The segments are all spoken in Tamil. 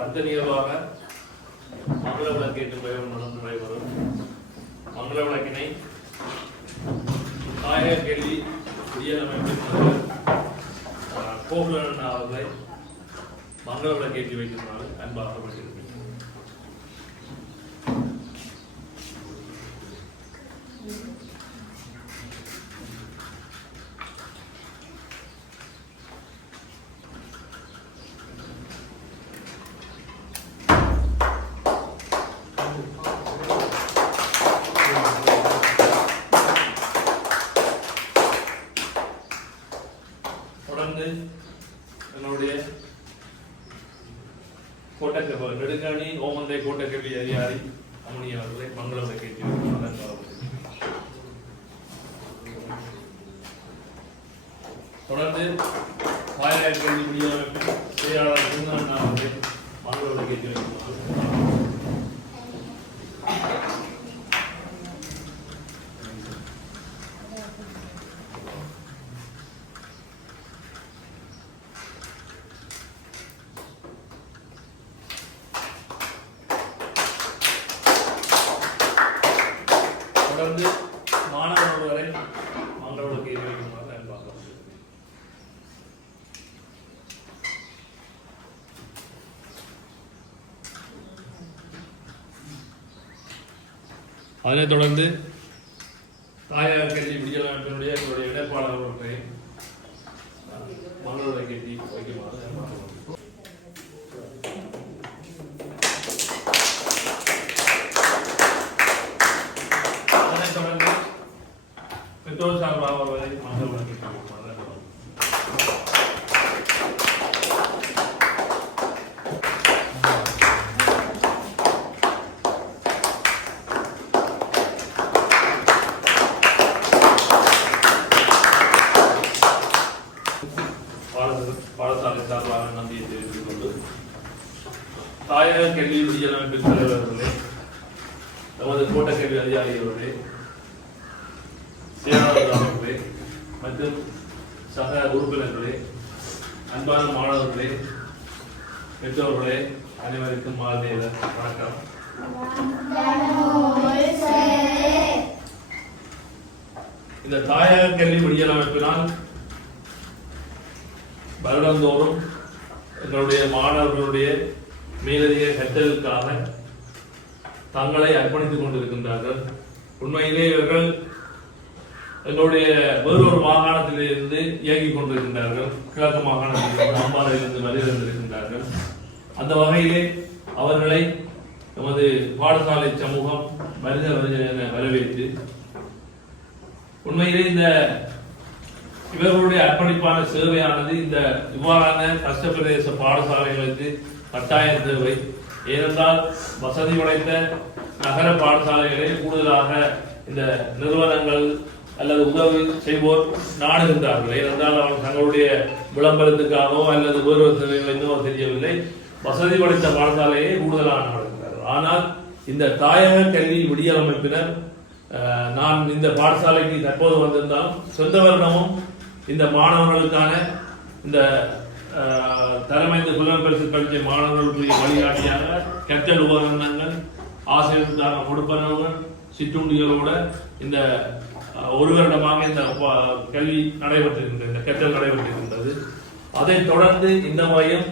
அடுத்த நிகழ்வாக மங்கள விளக்கேற்று நடைபெறும். மங்கள விளக்கினை தாயக கேள்வி குடியரமைப்பின் கோகுலன் அவர்களை மங்கள விளக்கேற்றி வைக்குமாறு அன்பாகப்பட்டிருக்கிறது. என்னுடைய கோட்டக்கல் நெடுங்காணி ஓமந்தை கோட்டக்கல்வி அதிகாரி அம்மணி அவர்களை மங்கள விளக்கேற்றி தொடர்ந்து வாயிலாக கல்வி குடியரமைப்பின் செயலாளர் திருநாள் அவர்களை மங்கள விளக்கேற்றி வைக்குமாறு தொடர்ந்து மாணவர் ஒருவரை மங்கள விளக்கேற்றி வைக்குமாறு அன்பாக அதனைத் தொடர்ந்து தாயக கல்வி விடியலமைப்பினுடைய எங்களுடைய இணைப்பாளர் அவர்களை மங்கள விளக்கேற்றி வைக்குமாறு பெற்றோர் சார்பாக அவர்களை மங்கள விளக்கேற்றி வைக்குமாறு பாடசாலை சார்பாக நன்றியை தெரிவித்துக் கொண்டு தாயக கல்வி விடியலமைப்பின் தலைவர்களே, நமது கோட்டக்கல்வி அதிகாரிகளே, செயலாளர் அவர்களே மற்றும் சக உறுப்பினர்களே, அன்பான மாணவர்களே, பெற்றோர்களே, அனைவருக்கும் மாலை வணக்கம். இந்த தாயக கல்வி விடியலமைப்பினால் வருடந்தோறும் எங்களுடைய மாணவர்களுடைய மேலதிக கற்றலுக்காக தங்களை அர்ப்பணித்துக் கொண்டிருக்கின்றார்கள். உண்மையிலே இவர்கள் எங்களுடைய வேறொரு மாகாணத்திலிருந்து இயங்கிக் கொண்டிருக்கின்றார்கள். கிழக்கு மாகாணத்திலிருந்து அம்பாறையிலிருந்து வருகின்றிருக்கின்றார்கள். அந்த வகையிலே அவர்களை நமது பாடசாலை சமூகம் வருக என வரவேற்று உண்மையிலே இந்த இவர்களுடைய அர்ப்பணிப்பான சேவையானது இந்த இவ்வாறான கஷ்டப்பிரதேச பாடசாலைகளுக்கு கட்டாய தேவை. ஏனென்றால் வசதி படைத்த நகர பாடசாலைகளே கூடுதலாக இந்த நிறுவனங்கள் அல்லது உதவி செய்வோர் நாடுகின்றார்கள். ஏனென்றால் அவர்கள் தங்களுடைய விளம்பரத்துக்காகவோ அல்லது வேறு என்னவோ தெரியவில்லை, வசதி படைத்த பாடசாலையே கூடுதலாக நாடுகின்றார்கள். ஆனால் இந்த தாயக கல்வி விடியலமைப்பினர் நான் இந்த பாடசாலைக்கு தற்போது வந்திருந்தாலும் சொந்த வருடமும் இந்த மாணவர்களுக்கான இந்த தலைமைந்த புலன் பரிசு படித்த மாணவர்களுடைய வழிகாட்டியாக கற்றல் உபகரணங்கள், ஆசிரியர்களுக்கான கொடுப்பனவுகள், சிற்றுண்டிகளோட இந்த ஒரு வருடமாக இந்த கல்வி நடைபெற்றிருக்கின்றது, இந்த கற்றல் நடைபெற்றிருக்கின்றது. அதைத் தொடர்ந்து இந்த மையம்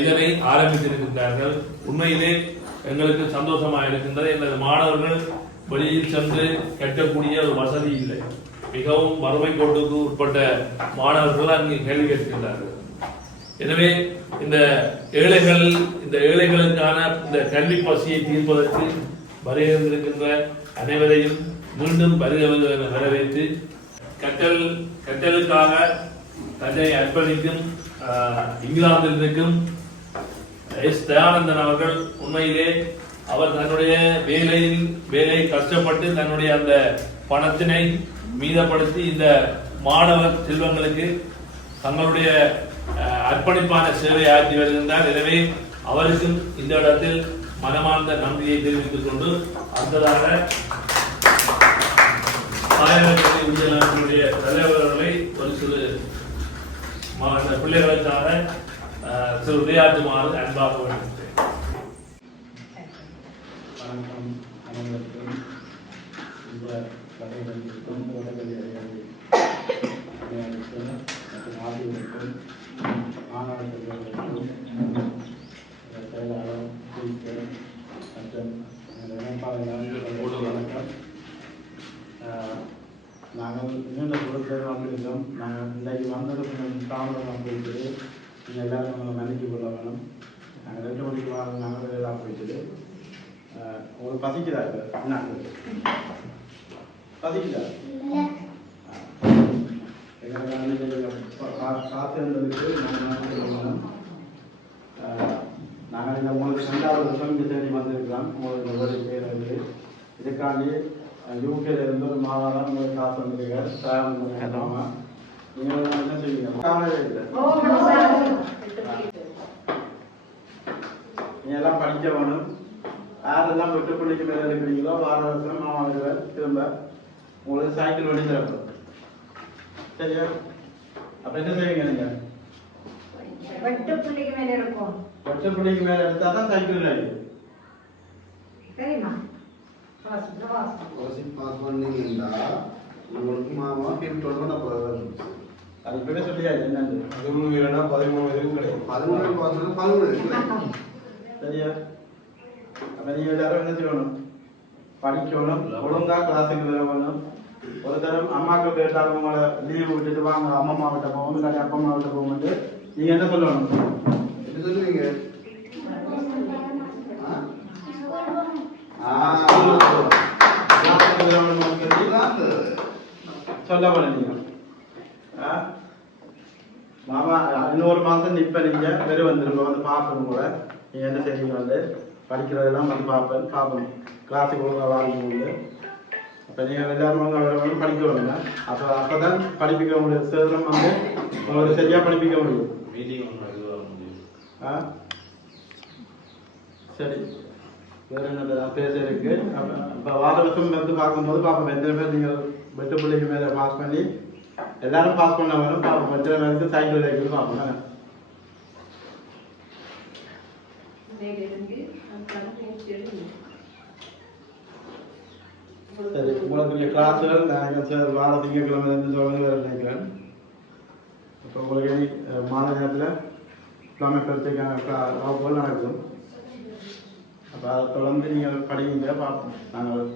இதனை ஆரம்பித்திருக்கின்றார்கள். உண்மையிலே எங்களுக்கு சந்தோஷமாக இருக்கின்றது. எனது மாணவர்கள் வெளியில் சென்று கற்கக்கூடிய ஒரு வசதி இல்லை. மிகவும் வறுமை கோட்டுக்கு உட்பட்ட மாணவர்கள் அங்கு கேள்வி கேட்கின்றார்கள். எனவே இந்த ஏழைகளுக்கான இந்த கல்வி பசியை தீர்ப்பதற்கு வருகின்ற அனைவரையும் மீண்டும் வரவேற்று கற்றலுக்காக தன்னை அர்ப்பணிக்கும் இங்கிலாந்தில் இருக்கும் எஸ் தயானந்தன் அவர்கள் உண்மையிலே அவர் தன்னுடைய வேலை கஷ்டப்பட்டு தன்னுடைய அந்த பணத்தினை மீதப்படுத்தி இந்த மாணவர் செல்வங்களுக்கு தங்களுடைய அர்ப்பணிப்பான சேவை ஆற்றி வருகின்றார். எனவே அவருக்கும் இந்த இடத்தில் மனமார்ந்த நன்றியை தெரிவித்துக் கொண்டு அடுத்ததாக தலைவர்களை ஒரு சிறு பிள்ளைகளுக்காக சிறு உரையாற்றுமாறு அன்பாக வருகின்றேன். வணக்கம் அனைவருக்கும். இந்த கதைகளுக்கும் மற்றும் ஆசிரியர்களுக்கும் மாணவ செல்வர்களுக்கும் செயலாளர் மற்றும் வணக்கம். நாங்கள் நீண்ட பொருட்கள் வந்திருந்தோம். நாங்கள் இன்றைக்கு வந்தது கொஞ்சம் தாமதமாக போயிட்டு நீங்கள் எல்லாரும் உங்களை மன்னிச்சு கொள்ள வேணும். நாங்கள் 2 மணிக்கு வாங்க நாங்கள் எல்லாம் போயிட்டு உங்களுக்கு பசிக்குதா? என்ன பசிக்குதா? காத்திருந்ததுக்கு நாங்கள் இந்த உங்களுக்கு 2வது வருஷம் இந்த தேடி வந்திருக்கிறோம். உங்களுக்கு பேர் இதுக்காண்டி யூகேல இருந்து ஒரு மாதம் உங்களுக்கு காசு வந்துருக்காங்க. நீங்கள் என்ன செய்வீங்க? நீங்கள் எல்லாம் படிக்க வேணும். யாரெல்லாம் விட்டு பிள்ளைக்கு மேலே இருக்கிறீங்களோ வார வருஷம் மாமாவிகள் திரும்ப உங்களுக்கு சைக்கிள் வண்டி தரணும். சரியா? அப்ப என்ன செய்வீங்க? நீங்க வெட்டு பிள்ளைக்கு மேல எடுத்தா தான் சைக்கிள் ரைடு. சரிம்மா? பாஸ் பண்ணீங்கன்னா உங்களுக்கு மாமா கிஃப்ட் போறது. அது கூட சொல்லியா என்னது? 13 இல்லைன்னா 13 வரைக்கும் கிடைக்கும். 13 பாஸ் 13 சரியா? அப்ப நீங்க எல்லாரும் என்ன செய்யணும்? படிக்கணும், ஒழுங்கா கிளாஸுக்கு வரணும். ஒரு தரம் அம்மாவுக்கு கேட்டாலும் உங்களை லீவு விட்டுட்டு வாங்க அம்மம்மா விட்ட போகணும், இல்லாட்டி அப்பம்மா விட்ட போகும்போது நீங்க என்ன சொல்லணும்? என்ன சொல்லுவீங்க? சொல்ல நீங்க மாமா இன்னொரு மாசம் நிப்ப நீங்க வெறும் வந்துருங்க வந்து பார்ப்போம். கூட நீங்க என்ன செய்வீங்க? வந்து படிக்கிறதெல்லாம் வந்து பார்ப்பேன் கிளாஸுக்கு ஒழுங்காக வாங்கிக்கொண்டு. அப்போ நீங்கள் எல்லாரும் வந்து படிக்க வருங்க. அப்போதான் படிப்பிக்க முடியும். சேதம் வந்து உங்களுக்கு சரியாக படிப்பிக்க முடியும். சரி, வேறு என்ன பேச இருக்கு? இப்போ வார வருஷம் வந்து பார்க்கும்போது பார்ப்போம் எத்தனை பேர் நீங்கள் வெட்டு பிள்ளைக்கு மேலே பாஸ் பண்ணி எல்லாரும் பாஸ் பண்ண வேணும். பார்ப்போம் எத்தனை பேருக்கு சைக்கிள் வைக்கணும் பார்ப்போம். சரி, உங்களுக்கு கிளாஸுகள் நான் வார திங்கட்கிழமை நினைக்கிறேன். இப்போ உங்களுக்கு மாலை நேரத்தில் கிழமைக்கான வகுப்புகள் நடக்கும். அப்போ அதை தொடர்ந்து நீங்கள் படிங்க பார்ப்போம். நாங்கள்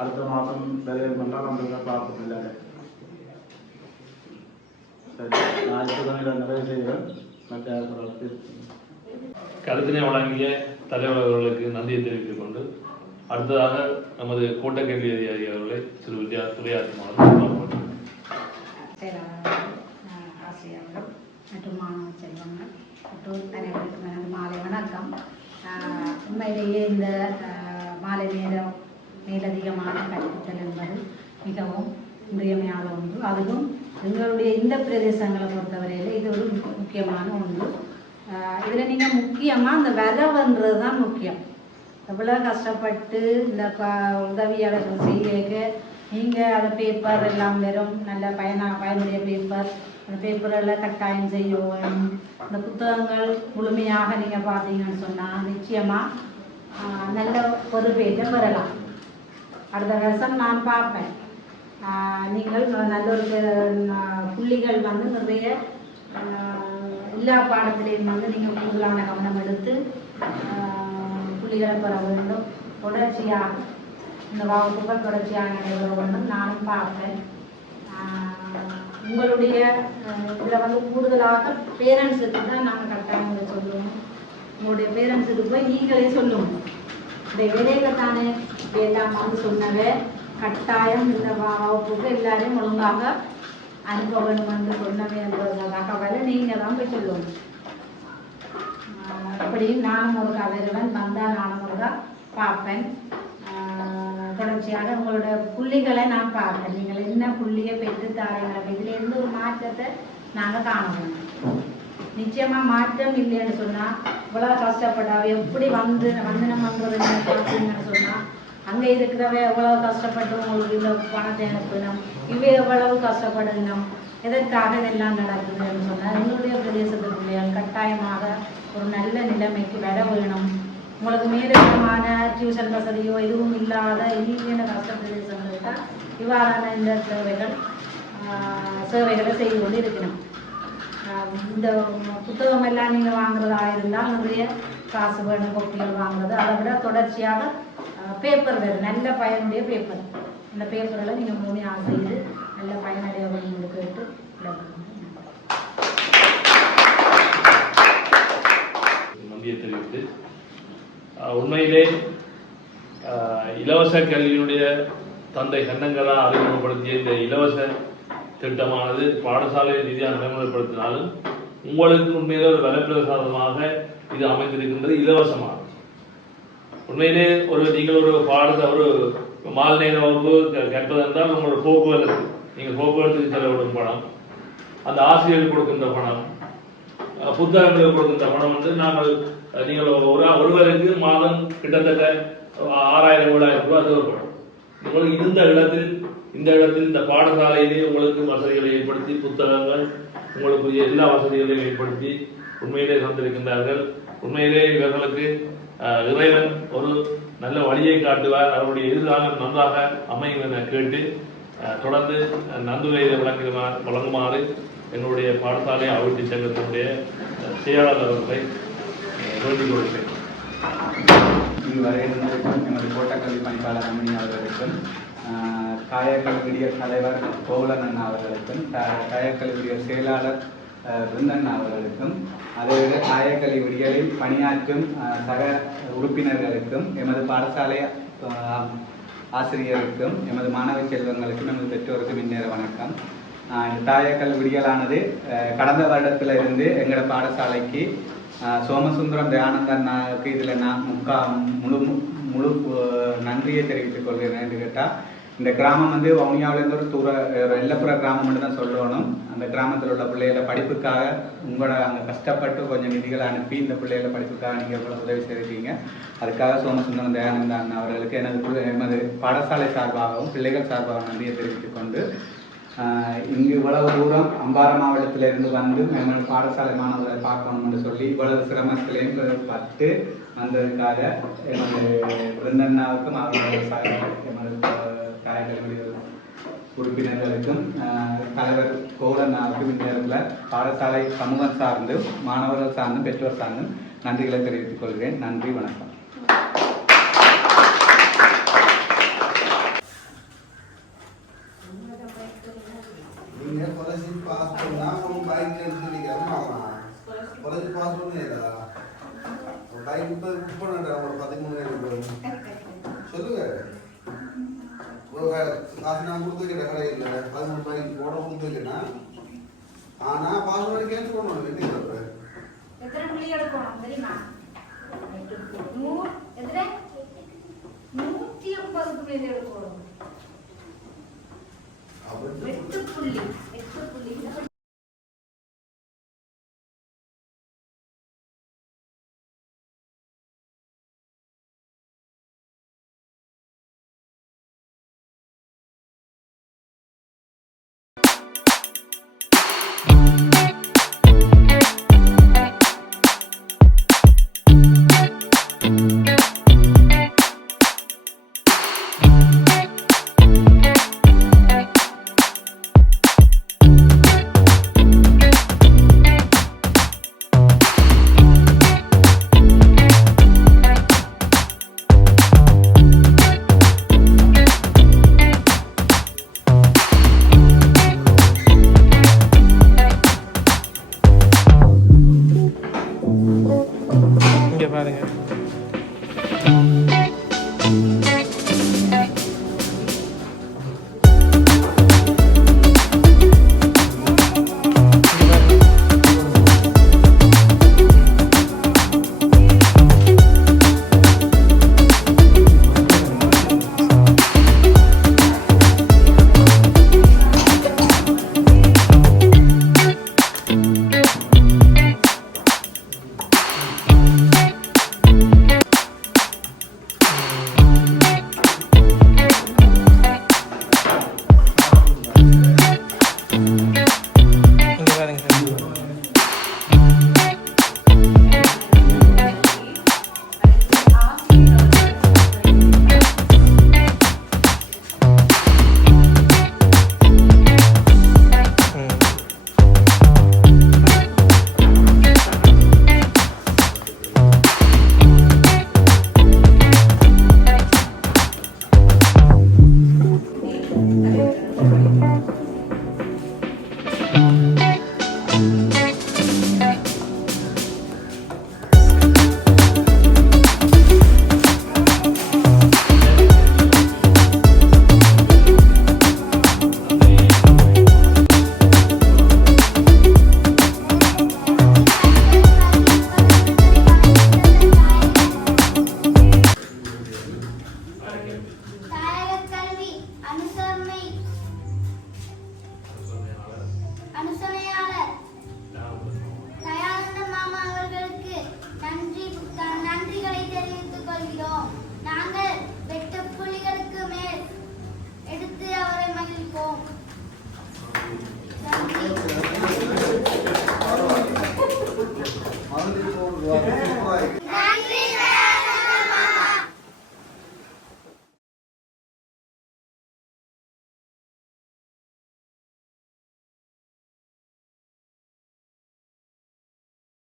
அடுத்த மாதம் வேலை பண்ணால் நம்ம பார்ப்போம். இல்லை சரி, நான் இப்போ தான் நிறைய செய்வேன். மற்ற கருத்தினை வழங்கிய தலைவர்களுக்கு நன்றியை தெரிவித்துக் கொண்டு அடுத்ததாக நமது கோட்டக்கல்வி அதிகாரி அவர்களை சிறு உரையாற்றுமாறு ஆசிரியர்கள் மற்றும் மாணவ செல்வங்கள் மற்றும் அனைவருக்கும் எனது மாலை வணக்கம். உண்மையிலேயே இந்த மாலை நேரம் மேலதிகமான கற்பித்தல் என்பது மிகவும் இன்றியமையாத ஒன்று. அதுவும் எங்களுடைய இந்த பிரதேசங்களை பொறுத்தவரையில் இது ஒரு முக்கியமான ஒன்று. இதில் நீங்கள் முக்கியமாக இந்த வரவுன்றது தான் முக்கியம். எவ்வளோ கஷ்டப்பட்டு இந்த உதவியாளர்கள் செய்யக்க நீங்கள் அந்த பேப்பர் எல்லாம் வெறும் நல்ல பயனுடைய பேப்பர், அந்த பேப்பரெல்லாம் கட்டாயம் செய்யணும். இந்த புத்தகங்கள் முழுமையாக நீங்கள் பார்த்தீங்கன்னு சொன்னால் நிச்சயமாக நல்ல ஒரு பேஜை பெறலாம். அடுத்த வருஷம் நான் பார்ப்பேன். நீங்கள் நல்ல ஒரு புள்ளிகள் வந்து நிறைய எல்லா பாடத்திலையும் வந்து நீங்கள் கூடுதலான கவனம் எடுத்து புள்ளிகளை பெற வேண்டும். தொடர்ச்சியாக இந்த வகுப்புகள் தொடர்ச்சியாக நடைபெற வேண்டும். நானும் பார்ப்பேன். உங்களுடைய இதில் வந்து கூடுதலாக பேரண்ட்ஸுக்கு தான் நாங்கள் கட்டாயம் சொல்லுவோம். உங்களுடைய பேரண்ட்ஸுக்கு போய் நீங்களே சொல்லுவோம். இந்த வேலைகளை தானே எல்லாம் வந்து சொன்னவே கட்டாயம் இந்த வகுப்புக்கு எல்லாரையும் ஒழுங்காக அனுப்ப வேண்டும் என்று சொன்னவே என்ற தகவலை நீங்கள் தான் போய் சொல்லணும். அப்படி நானும் ஒரு கதையுடன் வந்தால் நானும் ஒரு பார்ப்பேன். தொடர்ச்சியாக உங்களோட புள்ளிகளை நான் பார்ப்பேன். நீங்கள் என்ன புள்ளியை பெற்று தாரீங்க இதிலேருந்து ஒரு மாற்றத்தை நாங்கள் காணணும். நிச்சயமாக மாற்றம் இல்லைன்னு சொன்னால் இவ்வளோ கஷ்டப்பட்டா எப்படி வந்தனம் பண்ணுறது பார்த்தீங்கன்னு சொன்னால் அங்கே இருக்கிறவ எவ்வளோ கஷ்டப்பட்டு உங்களுக்கு இந்த பணத்தை அனுப்பணும், இவை எவ்வளவு கஷ்டப்படணும், எதற்காக இதெல்லாம் நடக்குதுன்னு சொன்னால் எங்களுடைய பிரதேசத்து பிள்ளைகள் கட்டாயமாக ஒரு நல்ல நிலைமைக்கு வர வேணும். உங்களுக்கு மேலதிகமான டியூஷன் வசதியோ எதுவும் இல்லாத இல்லையான கஷ்ட பிரதேசங்களுக்கு தான் இவ்வாறான இந்த சேவைகளை செய்து கொண்டு இருக்கணும். இந்த புத்தகம் எல்லாம் நீங்கள் வாங்குறதா இருந்தால் நிறைய காசு வேணும், கொப்பிகள் வாங்குறது. அதை விட தொடர்ச்சியாக பேப்பர் வேறு நல்ல பயனுடைய பேப்பர், அந்த பேப்பர்களை நீங்கள் மூணு செய்து நல்ல பயனடைய வேணும்னு கேட்டு நம்பியை தெரிவித்து உண்மையிலே இலவச கல்வியினுடைய தந்தை கண்ணங்களா அறிமுகப்படுத்திய இந்த இலவச திட்டமானது பாடசாலை ரீதியாக நடைமுறைப்படுத்தினாலும் உங்களுக்கு உண்மையிலே ஒரு வரப்பிரசாதமாக இது அமைந்திருக்கின்றது. இலவசமாக உண்மையிலே நீங்கள் ஒரு ஒரு மாலை நேர வகுப்பு கற்பதென்றால் உங்களோட போக்குவரத்து, நீங்கள் போக்குவரத்துக்கு செலவிடும் பணம், அந்த ஆசிரியர்கள் கொடுக்கின்ற பணம், புத்தகங்களுக்கு கொடுக்கின்ற பணம் வந்து நீங்கள் ஒருவருக்கு மாதம் கிட்டத்தட்ட 6000-7000 ரூபாய் தேவைப்படும். உங்களுக்கு இந்த இடத்தில் இந்த பாடசாலையிலே உங்களுக்கு வசதிகளை ஏற்படுத்தி புத்தகங்கள் உங்களுக்குரிய எல்லா வசதிகளையும் ஏற்படுத்தி உண்மையிலே தந்திருக்கின்றார்கள். உண்மையிலே இவர்களுக்கு இறைவன் ஒரு நல்ல வழியை காட்டுவார். அவருடைய எதிர்காலம் நன்றாக அமையும் என கேட்டு தொடர்ந்து நன்துரையை வழங்குமாறு என்னுடைய பாடசாலை அபிவிருத்தி சங்கத்தினுடைய செயலாளர் அவர்களை வேண்டிக் கொள்கிறேன். இதுவரை எமது கோட்டக்கல்வி பணிப்பாளர் அம்மணி அவர்களுக்கும், காயக்கல்வியர் தலைவர் கோவலன் அண்ணா அவர்களுக்கும், காயக்கல்வியர் செயலாளர் பிருந்தண்ணா அவர்களுக்கும், அதைவிட காயக்கல்வி விடியலில் பணியாற்றும் சக உறுப்பினர்களுக்கும், எமது பாடசாலை ஆசிரியருக்கும், எமது மாணவ செல்வங்களுக்கும், எமது பெற்றோருக்கும் இந்நேர வணக்கம். இந்த தாயக்கல்வி விடியலானது கடந்த வருடத்திலிருந்து எங்களோட பாடசாலைக்கு சோமசுந்தரம் தயானந்த அண்ணாவுக்கு இதில் நான் முழு நன்றியை தெரிவித்துக் கொள்கிறேன். என்று கேட்டால் இந்த கிராமம் வந்து வவுனியாவிலேருந்து ஒரு எல்லப்புற கிராமம்னு தான் சொல்லணும். அந்த கிராமத்தில் உள்ள பிள்ளைகளை படிப்புக்காக உங்களோட அங்கே கஷ்டப்பட்டு கொஞ்சம் நிதிகளை அனுப்பி இந்த பிள்ளைகளை படிப்புக்காக நீங்கள் எவ்வளோ உதவி செய்திருக்கீங்க. அதுக்காக சோமசுந்தரம் தயானந்த அண்ணா அவர்களுக்கு எமது பாடசாலை சார்பாகவும் பிள்ளைகள் சார்பாகவும் நன்றியை தெரிவித்துக் கொண்டு, இங்கு இவ்வளவு தூரம் அம்பாறை மாவட்டத்திலிருந்து வந்து எமது பாடசாலை மாணவர்களை பார்க்கணும்னு சொல்லி இவ்வளவு சிரமத்திலையும் பட்டு வந்ததுக்காக எமது பிருந்தண்ணாவுக்கும் எமது காயக்கல்வி உறுப்பினர்களுக்கும் தலைவர் கோவலண்ணாவுக்கும் இந்த நேரத்தில் பாடசாலை சமூகம் சார்ந்தும் மாணவர்கள் சார்ந்தும் பெற்றோர் சார்ந்தும் நன்றிகளை தெரிவித்துக் கொள்கிறேன். நன்றி, வணக்கம். சொல்லுங்க. காசு நான் கொடுத்து வைக்கிறேன் கடையில் 13 ரூபாய்க்கு போட கொடுத்து வைக்கிறேன். ஆனா பாஸ்வேர்டு கேட்டு போடணும். என்ன சொல்றேன்? எத்தனை புள்ளி எடுக்கணும் தெரியுமா? 150 புள்ளி எடுக்கணும். 8 புள்ளி கிடைக்கும். தாய்